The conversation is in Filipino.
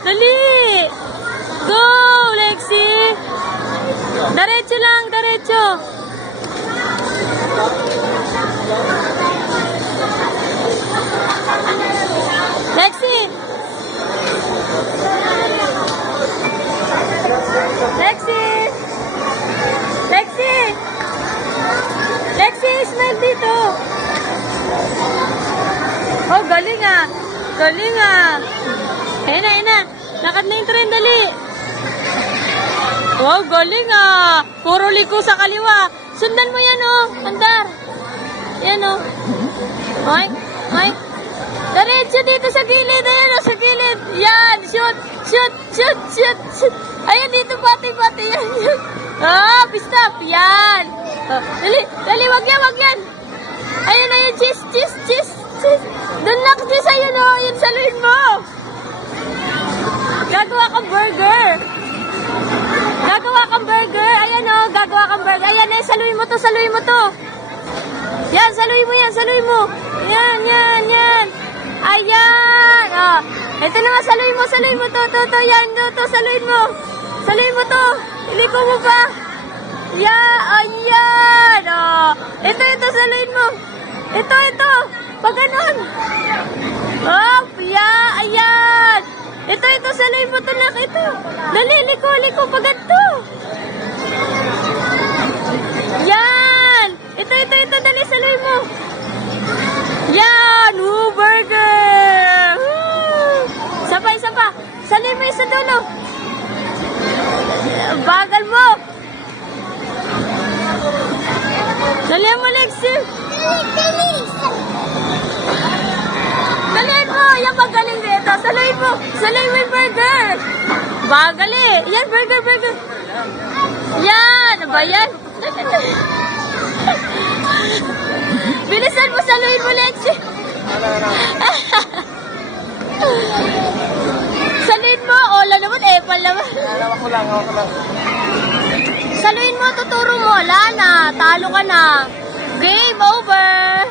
Dali! Go, Lexi! Diretso lang, diretso! Lexi! Lexi! Lexi! Lexi, smile dito! Oh, galing ah! Galing ah! Ayun na, ayun na! Lakad na yung tren, dali! Wow, galing ah! Puro liko sa kaliwa! Sundan mo yan oh! Andar! Yan oh! Oy! Oy! Diretso dito sa gilid! Ayan oh, sa gilid! Yan! Shoot! Shoot! Shoot! Shoot! Shoot! Ayan dito, pati-pati! Yan! Yan! Ah! Pistop! Yan! Oh, dali! Dali! Wag yan! Wag yan! Ayan! Ayan! Cheese! Cheese! Cheese! Cheese! Doon lang cheese! Ayun oh! Ayun! Saluhin mo! Gagawa kang burger! Gagawa kang burger! Ayan oh! Gagawa kang burger! Ayan eh! Saluhin mo to! Saluhin mo to! Yan! Saluhin mo yan! Saluhin mo! Yan! Yan! Yan! Ayan! Oh! Ito na nga! Saluhin mo! Saluhin mo to! To! To! Yan! To! To! Saluhin mo! Saluhin mo to! Iliko mo pa! Yan! Ayan! Oh! Ito! Ito! Saluhin mo! Ito! Ito! Pag ganon! Oh! Yan! Ayan! Ito! Ito! Saluhin mo to lang! Ito! Dali! Liko! Liko! Pag ganito! Yan! Ito! Ito! Ito! Dali! Saluhin mo! Yan! Woo! Burger! Woo! Sapa! Isa pa! Saluhin mo isa dulo! Bagal mo! Dalihan mo, Lexi! Dalihan mo! Yan magaling dito! Saluhin mo! Saluhin mo yung burger! Bagal eh! Yan! Burger! Burger! Yan! Ano ba yan? Bilisan mo! Saluhin mo, Lexi! Saluhin mo! Ola naman! Epal naman! Hawak ko lang, hawak ko lang. Saluhin mo! Tuturo mo! Wala na! Talo ka na! Game over!